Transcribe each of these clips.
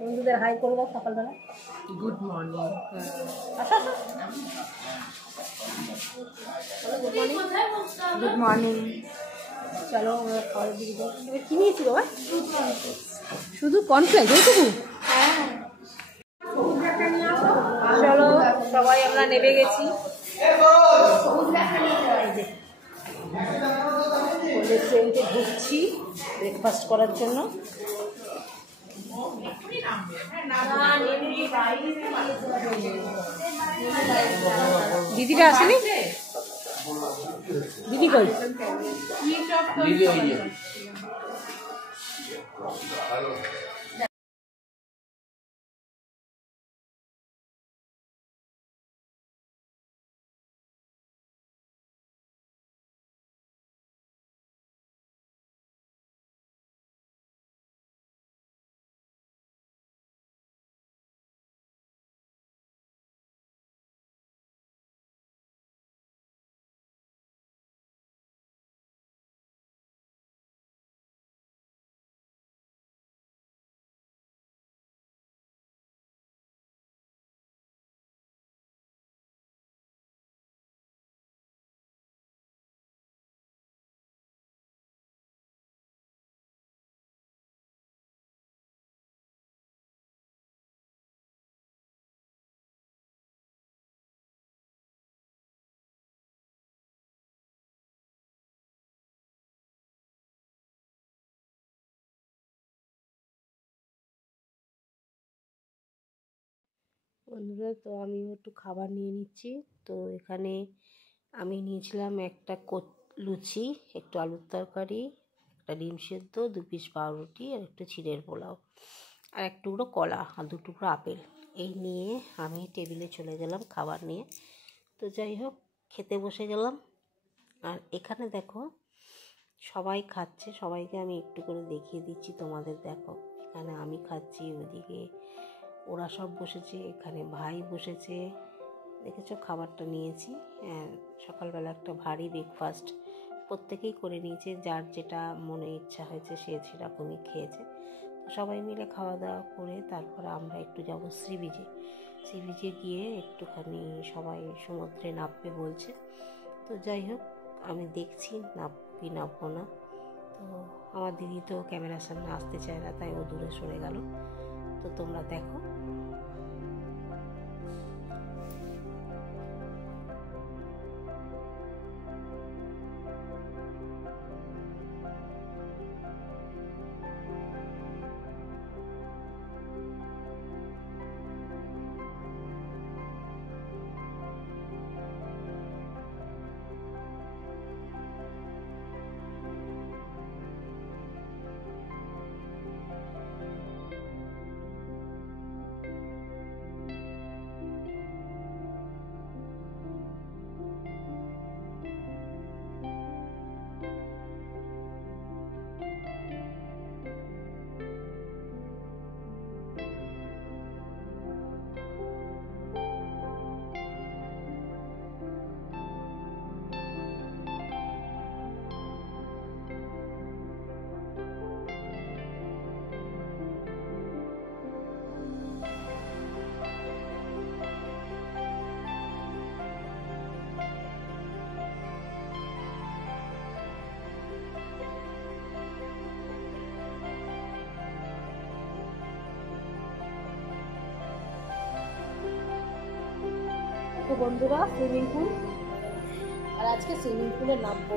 বন্ধুদের হাই করে দাও সকালবেলা। Good morning. আসো আসো। Good morning. চলো আমরা খাওয়ার দিকে যাই। এবার কী নিয়েছি বাবা? শুধু কর্নফ্লেক্স এইটুকু? চলো সবাই আমরা নেমে গেছি। ট্রেনকে ঢুকছি ব্রেকফাস্ট করার জন্য। দিদিটা আসেনি? দিদি কই? বন্ধুরা তো আমিও একটু খাবার নিয়ে নিচ্ছি। তো এখানে আমি নিয়েছিলাম একটা লুচি, একটু আলুর তরকারি, একটা ডিম সেদ্ধ, 2 পিস পাউরুটি আর একটু চিড়ের পোলাও আর এক টুকরো কলা আর 2 টুকরো আপেল। এই নিয়ে আমি টেবিলে চলে গেলাম খাবার নিয়ে। তো যাই হোক খেতে বসে গেলাম। আর এখানে দেখো সবাই খাচ্ছে, সবাইকে আমি একটু করে দেখিয়ে দিচ্ছি তোমাদের। দেখো এখানে আমি খাচ্ছি, ওদিকে ওরা সব বসেছে, এখানে ভাই বসেছে। দেখেছো খাবারটা নিয়েছি। সকালবেলা একটা ভারী ব্রেকফাস্ট প্রত্যেকেই করে নিয়েছে, যার যেটা মনে ইচ্ছা হয়েছে সে সেরকমই খেয়েছে। তো সবাই মিলে খাওয়া দাওয়া করে তারপরে আমরা একটু যাবো সি বিচে গিয়ে একটুখানি সবাই সমুদ্রে নামবে বলছে। তো যাই হোক আমি দেখছি নামবো কি নামবো না। তো আমার দিদি তো ক্যামেরার সামনে আসতে চায় না, তাই ও দূরে সরে গেল। তো তোমরা দেখো। তো বন্ধুরা সুইমিং পুল, আর আজকে সুইমিং পুলে নামবো।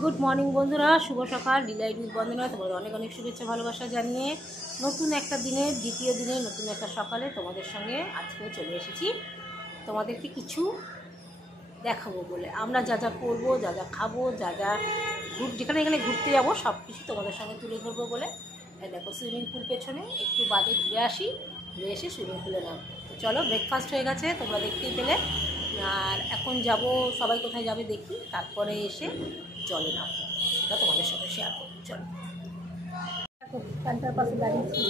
গুড মর্নিং বন্ধুরা, শুভ সকাল। ডিলাইট উইথ বন্দনা তোমাদের অনেক অনেক শুভেচ্ছা ভালোবাসা জানিয়ে নতুন একটা দিনের দ্বিতীয় দিনে নতুন একটা সকালে তোমাদের সঙ্গে আজকেও চলে এসেছি তোমাদেরকে কিছু দেখাবো বলে। আমরা যা যা করবো, যা যা খাবো, যা যা যেখানে এখানে ঘুরতে যাবো সব কিছু তোমাদের সঙ্গে তুলে ধরবো বলে। দেখো সুইমিং পুল পেছনে একটু বাদে ঘুরে আসি, ঘুরে এসে সুইমিং পুলে নাম। তো চলো ব্রেকফাস্ট হয়ে গেছে, তোমরা দেখতেই পেলে। আর এখন যাব সবাই কোথায় যাবে দেখি, তারপরে এসে জলে নামবো, সেটা তোমাদের সঙ্গে শেয়ার করবো। চলো দেখো প্যান্টার পাশে দাঁড়িয়েছি।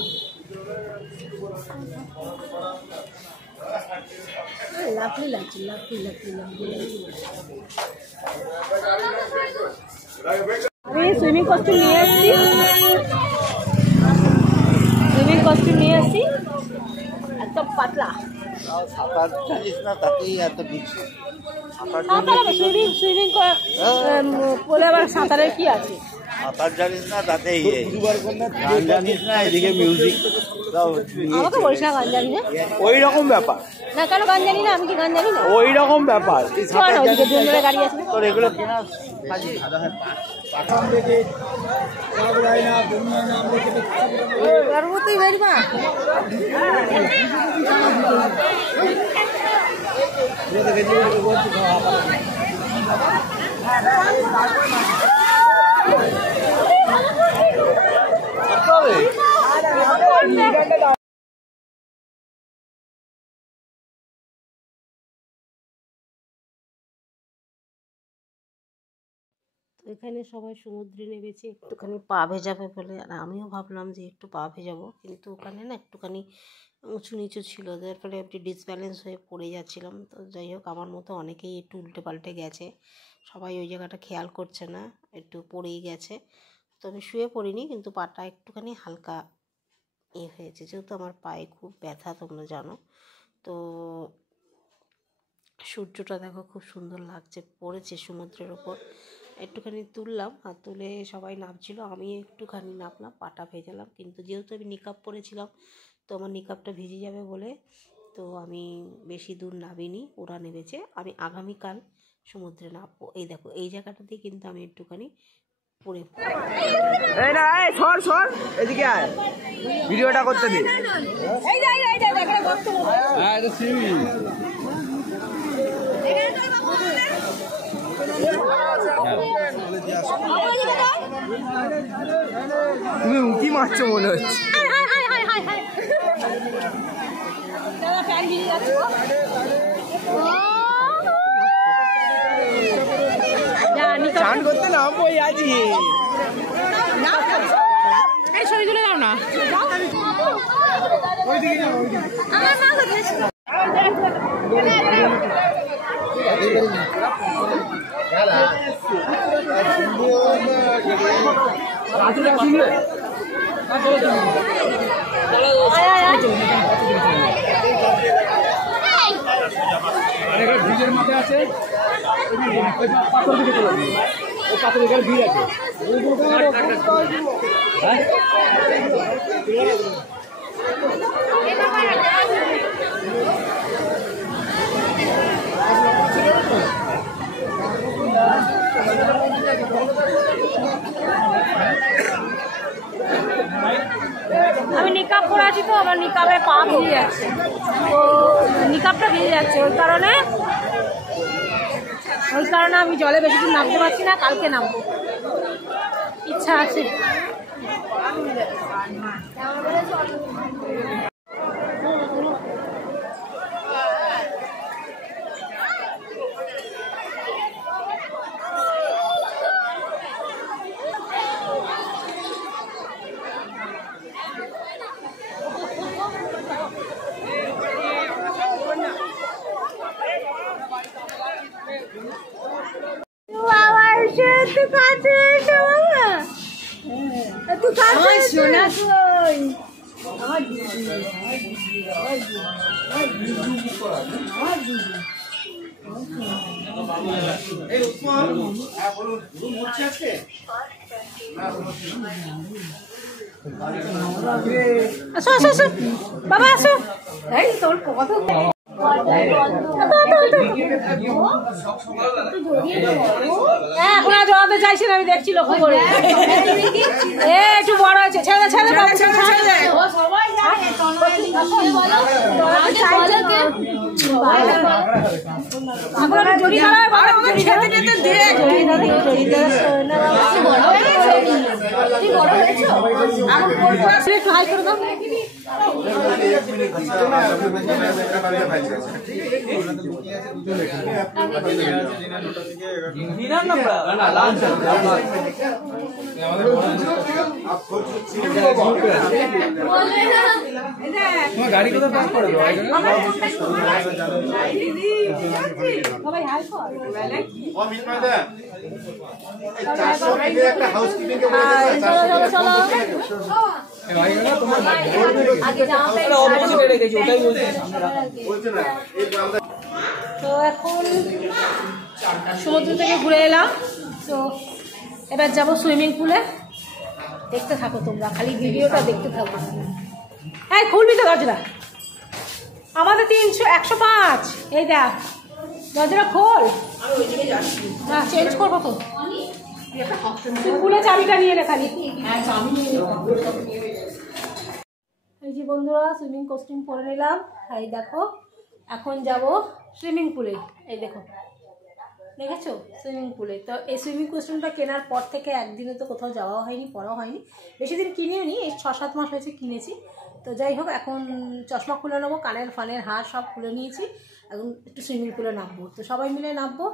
লাফলি লাগছে, লাফলি লাফলি লাফলি। আমি সুইমিং কস্টিউম নিয়ে এসেছি, সুইমিং কস্টিউম নিয়ে এসেছি, একদম পাতলা। সাঁতার জানিস না তাতেই এত কিছু। সুইমিং সুইমিং বলে আবার সাঁতারের কি আছে? সাঁতার জানিস না তাতেই, গান জানিস না এদিকে মিউজিক। আমাকে বলিস না গান জানি না, ওই রকম ব্যাপার না কেন গান জানি না, আমি কি গান জানি না? ওই রকম ব্যাপার। গাড়ি আছে তোর এগুলো কেনা এখানে সবাই সমুদ্রে নেমেছে একটুখানি পা ভেজাবে বলে, আর আমিও ভাবলাম যে একটু পা ভেজাবো, কিন্তু ওখানে না একটুখানি উঁচু নিচু ছিল, যার ফলে একটু ডিসব্যালেন্স হয়ে পড়ে যাচ্ছিলাম। তো যাই হোক, আমার মতো অনেকেই একটু উল্টে পাল্টে গেছে, সবাই ওই জায়গাটা খেয়াল করছে না, একটু পড়েই গেছে। তো আমি শুয়ে পড়িনি, কিন্তু পাটা একটুখানি হালকা হয়েছে, যেহেতু আমার পায়ে খুব ব্যথা তোমরা জানো। তো সূর্যটা দেখো খুব সুন্দর লাগছে, পড়েছে সমুদ্রের ওপর। একটুখানি তুললাম, আর তুলে সবাই নামছিল, আমি একটুখানি নামলাম, পাটা ভেজালাম, কিন্তু যেহেতু আমি নিকাব পরেছিলাম, তো আমার নিকাবটা ভিজে যাবে বলে তো আমি বেশি দূর নামিনি, ওরা নেমেছে। আমি আগামীকাল সমুদ্রে নামবো। এই দেখো, এই জায়গাটাতে কিন্তু আমি একটুখানি পড়ে এদিকে আয়, ভিডিওটা করতে দে। তুমি উঁকি মারছো মনে হচ্ছে। চান করতে নামবো আজই, ছবি তুলে দাও না। ব্রিজের মাথায় আছে, পাথর দিকে চলে যাবে, ওই পাথর এখানে ব্রিজ আছে। আমি নিকাব পরে আছি, তো আমার নিকাবে পা ভিজে যাচ্ছে, তো নিকাবটা ভিজে যাচ্ছে, ওই কারণে আমি জলে বেশি দিন নামতে পারছি না। কালকে নামবো, ইচ্ছা আছে। আসো আসো আসো বাবা, আসো। এই তোর কত এখন আর জড়াতে চাইছি না, আমি দেখছি লক্ষ্য করে। একটু বড় হয়েছে, ছেড়ে ছেড়ে হাই করে দাও। গাড়ি কোথায় পাস করে তো এখন সমুদ্র থেকে ঘুরে এলাম, তো এবার যাবো সুইমিং পুলে। দেখতে থাকো তোমরা, খালি ভিডিওটা দেখতে থাকো। হ্যাঁ খুলবি তো গজরা, আমাদের 105। এই দেখ গজরা খোল, না চেঞ্জ করবো তো। তুই খুলে চাবিটা নিয়ে নে খালি। এই যে বন্ধুরা সুইমিং কস্টিউম পরে নিলাম, এই দেখো এখন যাব সুইমিং পুলে। এই দেখো, দেখেছো সুইমিং পুলে। তো এই সুইমিং কস্টিউমটা কেনার পর থেকে একদিনে তো কোথাও যাওয়াও হয়নি, পড়াও হয়নি, বেশি দিন কিনেও নি, এই 6-7 মাস হয়েছে কিনেছি। তো যাই হোক, এখন চশমা খুলে নেবো, কানের ফানের হার সব খুলে নিয়েছি, এখন একটু সুইমিং পুলে নামবো। তো সবাই মিলে নামবো,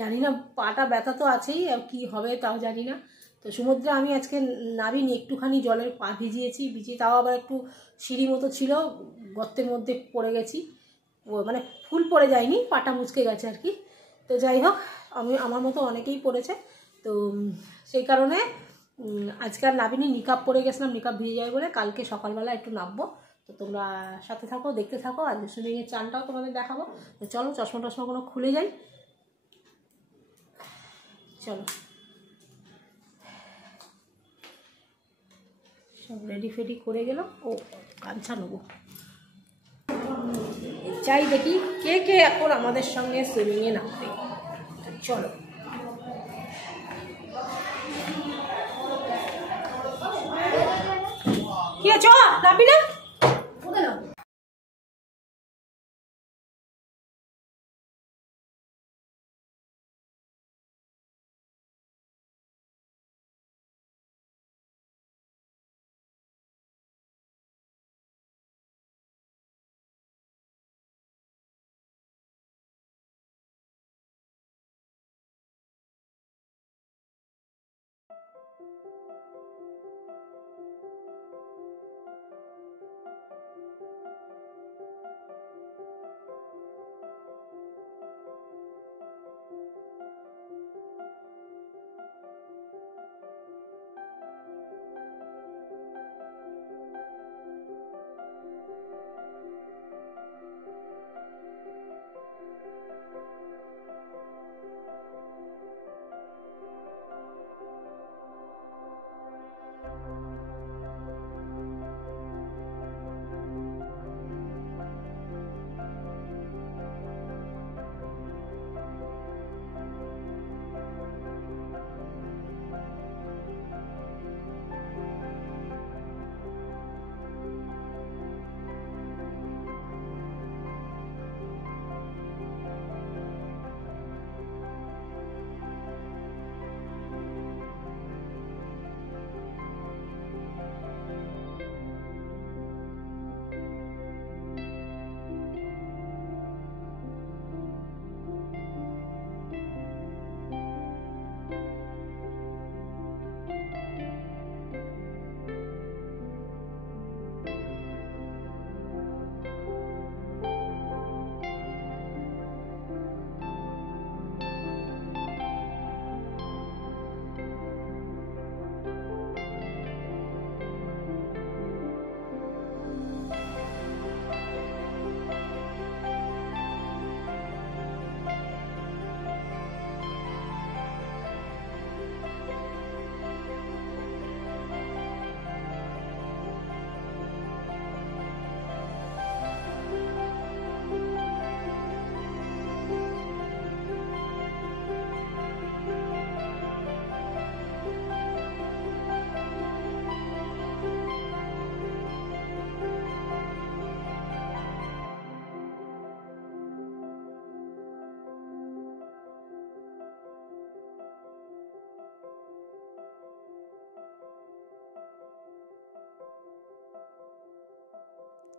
জানি না পাটা ব্যথা তো আছেই, আর কী হবে তাও জানি না। তো সমুদ্রে আমি আজকে নামিনি, একটুখানি জলের পা ভিজিয়ে তাও আবার একটু সিঁড়ি মতো ছিল, গর্তের মধ্যে পড়ে গেছি। ও মানে ফুল পড়ে যায়নি, পাটা মুচকে গেছে আর কি। তো যাই হোক, আমার মতো অনেকেই পড়েছে, তো সেই কারণে আজকে আর নামিনি, নিকাপ পরে গেছিলাম, নিকাপ ভিজে যায় বলে। কালকে সকালবেলা একটু নামবো। তো তোমরা সাথে থাকো, দেখতে থাকো, আর সুইমিংয়ের চানটাও তোমাদের দেখাবো। তো চলো চশমা টশমাগুলো খুলে যাই, চলো। সব রেডি ফেডি করে গেল। ও গামছা নেবো, চাই দেখি কে কে এখন আমাদের সঙ্গে সুইমিংয়ে নামবে। চলো কি আছে, নামবি না?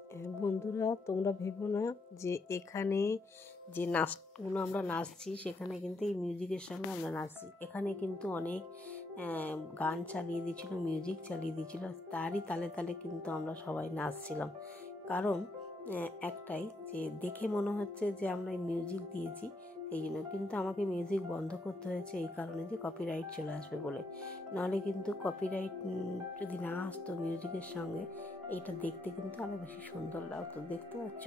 বন্ধুরা, তোমরা ভেবো না যে এখানে যে নাচগুলো আমরা নাচছি সেখানে কিন্তু এই মিউজিকের সঙ্গে আমরা নাচছি। এখানে কিন্তু অনেক গান চালিয়ে দিয়েছিল, মিউজিক চালিয়ে দিয়েছিল, তারই তালে তালে কিন্তু আমরা সবাই নাচছিলাম। কারণ একটাই, যে দেখে মনে হচ্ছে যে আমরা মিউজিক দিয়েছি, সেই জন্য কিন্তু আমাকে মিউজিক বন্ধ করতে হয়েছে এই কারণে যে কপিরাইট চলে আসবে বলে। নাহলে কিন্তু কপিরাইট যদি না আসতো মিউজিকের সঙ্গে, এইটা দেখতে কিন্তু আরও বেশি সুন্দর লাগতো। দেখতে পাচ্ছ?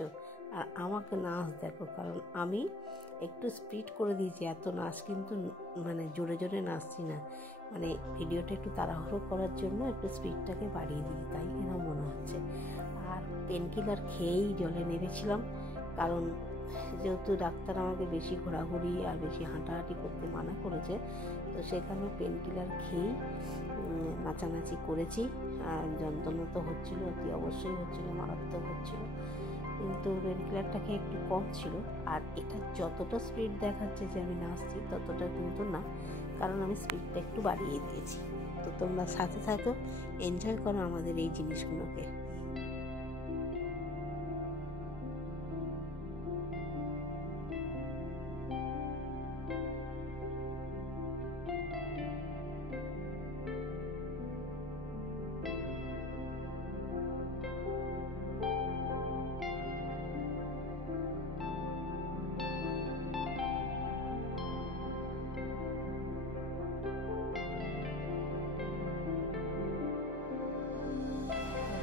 আর আমাকে নাচ দেখো, কারণ আমি একটু স্পিড করে দিয়েছি। এত নাচ কিন্তু মানে জোরে জোরে নাচছি না, মানে ভিডিওটা একটু তাড়াহুড়ো করার জন্য একটু স্পিডটাকে বাড়িয়ে দিই, তাই এরকম মনে হচ্ছে। আর পেনকিলার খেয়েই জলে নেমেছিলাম, কারণ যেহেতু ডাক্তার আমাকে বেশি ঘোরাঘুরি আর বেশি হাঁটাহাঁটি করতে মানা করেছে, তো সেখানে পেনকিলার খেয়েই নাচানাচি করেছি। আর যন্ত্রণা তো হচ্ছিল, অতি অবশ্যই হচ্ছিল, মারাত্মক হচ্ছিল, কিন্তু পেনকিলারটা খেয়ে একটু কম ছিল। আর এটা যতটা স্পিড দেখাচ্ছে যে আমি নাচছি, ততটা কিন্তু না, কারণ আমি স্পিডটা একটু বাড়িয়ে দিয়েছি। তো তোমরা সাথে থাকো, এনজয় করো আমাদের এই জিনিসগুলোকে।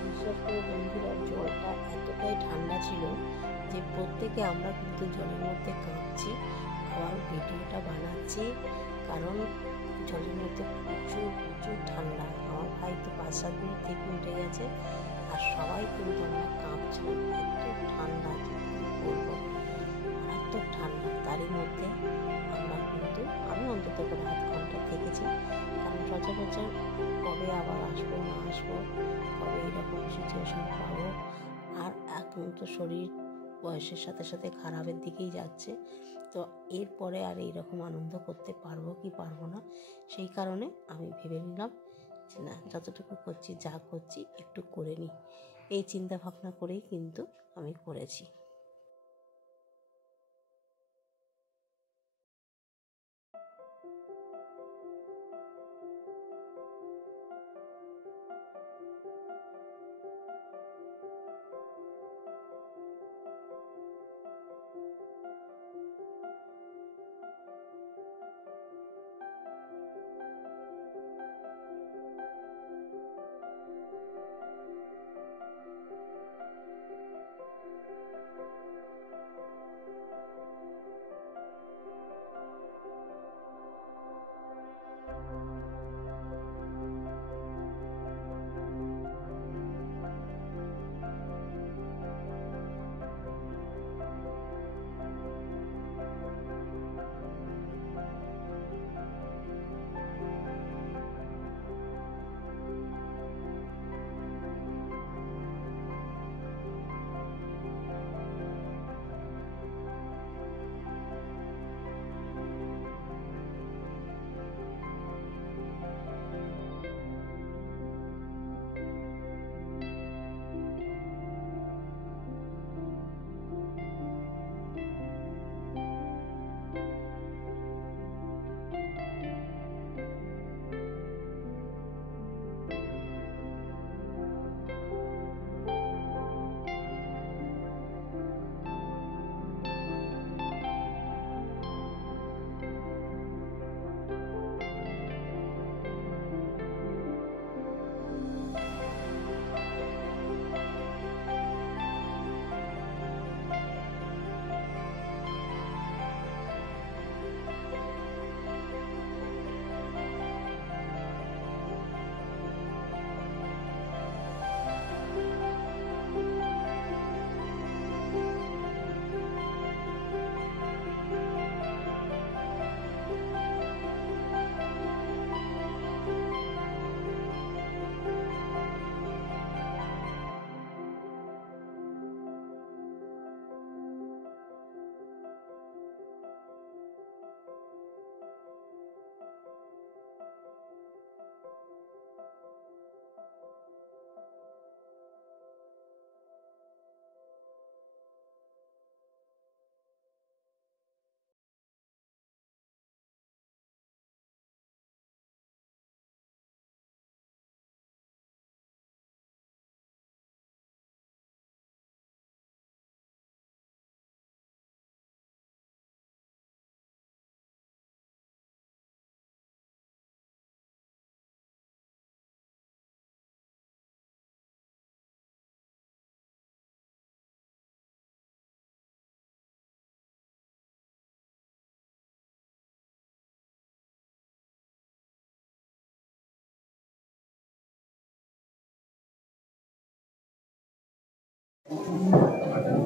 বিশেষ করে বন্ধুরা, জলটা এতটাই ঠান্ডা ছিল যে প্রত্যেকে আমরা কিন্তু জলের মধ্যে কাঁপছি, আবার ভিডিওটা বানাচ্ছি, কারণ জলের মধ্যে প্রচুর প্রচুর ঠান্ডা। আমার ভাই তো 5-7 মিনিট থেকে উঠে গেছে, আর সবাই কিন্তু আমরা কাঁপছিলাম, এত ঠান্ডা যে কী বলবো, মারাত্মক ঠান্ডা। তারই মধ্যে আমরা কিন্তু, আমি অন্তত করে আধ ঘন্টা থেকেছি, কারণ সচরাচর কবে আবার আসবো না আসবো, কবে এরকম সিচুয়েশন পাবো। আর এখন তো শরীর বয়সের সাথে সাথে খারাপের দিকেই যাচ্ছে, তো এরপরে আর এইরকম আনন্দ করতে পারবো কি পারবো না, সেই কারণে আমি ভেবে নিলাম যে না, যতটুকু করছি, যা করছি একটু করে নিই, এই চিন্তা ভাবনা করেই কিন্তু আমি করেছি।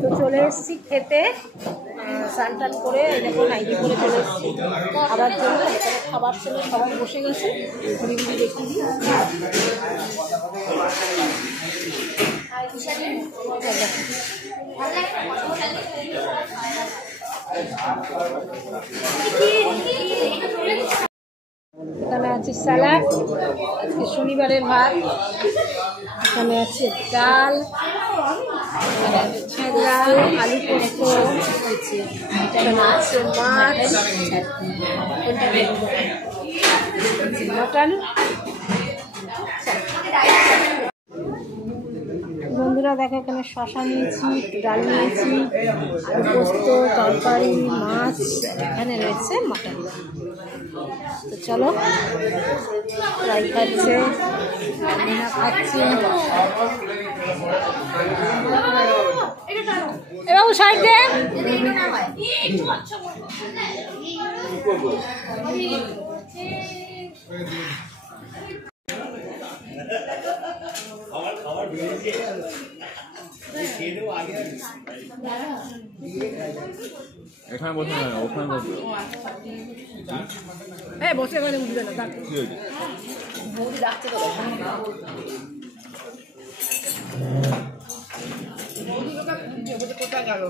তো চলে এসেছি খেতে, স্নান টান করে এরকম নাইটি করে চলে এসেছি খাবার জন্য। এখানে খাবার ছেলে সবাই বসে গেছে, ঘুরি ঘুরি দেখি। এখানে আছে স্যালাড, আজকে শনিবারের ভাত। এখানে আছে ডাল, ডাল আলু পোস্ত, এখানে আছে মাছ, মটন। বন্ধুরা দেখো, এখানে শশা নিয়েছি, ডাল নিয়েছি, আলু পোস্ত, তরকারি, মাছ, এখানে রয়েছে মটন। তো চলো, ফ্রাই খাচ্ছে, মিনা খাচ্ছে। এবার সাইড দে। এখানে বসে না, ওখানে বসে। বসে এখানে উঠবে না, বৌদি ডাকছে তো। কোথায় গেল?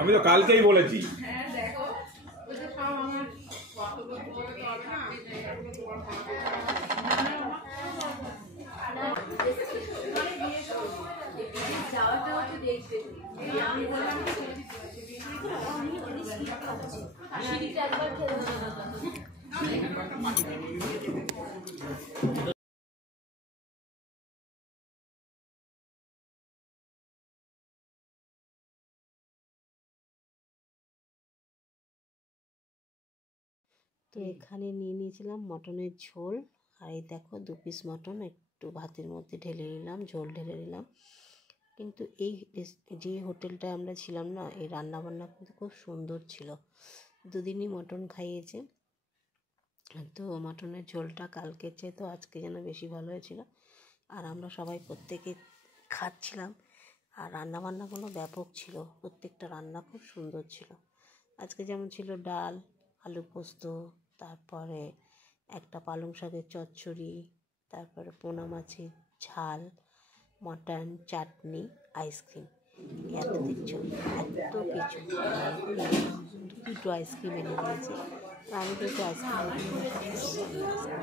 আমি তো কালকেই বলেছি। তো এখানে নিয়ে নিয়েছিলাম মটনের ঝোল, আর এই দেখো 2 পিস মটন একটু ভাতের মধ্যে ঢেলে নিলাম, ঝোল ঢেলে নিলাম। কিন্তু এই যে হোটেলটায় আমরা ছিলাম না, এই রান্নাবান্না কিন্তু খুব সুন্দর ছিল। 2 দিনই মটন খাইয়েছে। তো মটনের ঝোলটা কালকের চেয়ে তো আজকে যেন বেশি ভালো হয়েছিল। আর আমরা সবাই প্রত্যেকে খাচ্ছিলাম, আর রান্নাবান্নাগুলো ব্যাপক ছিল, প্রত্যেকটা রান্না খুব সুন্দর ছিল। আজকে যেমন ছিল ডাল, আলু পোস্ত, তারপরে একটা পালং শাকের চচ্চড়ি, তারপরে পোনা মাছের ঝাল, মটন, চাটনি, আইসক্রিম। এত কিছু, এত কিছু। 2টো আইসক্রিম এনে দিয়েছে। আমি 2টো আইসক্রিম খেয়ে নিয়েছি।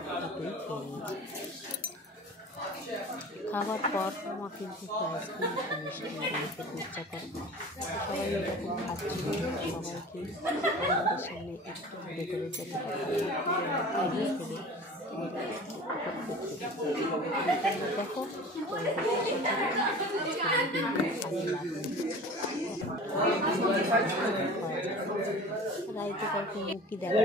খাবার পর আমার কিন্তু একটু আইসক্রিম খেতে ইচ্ছা করে। সবাই এরকম খাচ্ছিল, সবাইকে আমাদের সামনে একটু ভেতরে যেতে দেখো। রাইতে কাউকে মুক্তি দেখা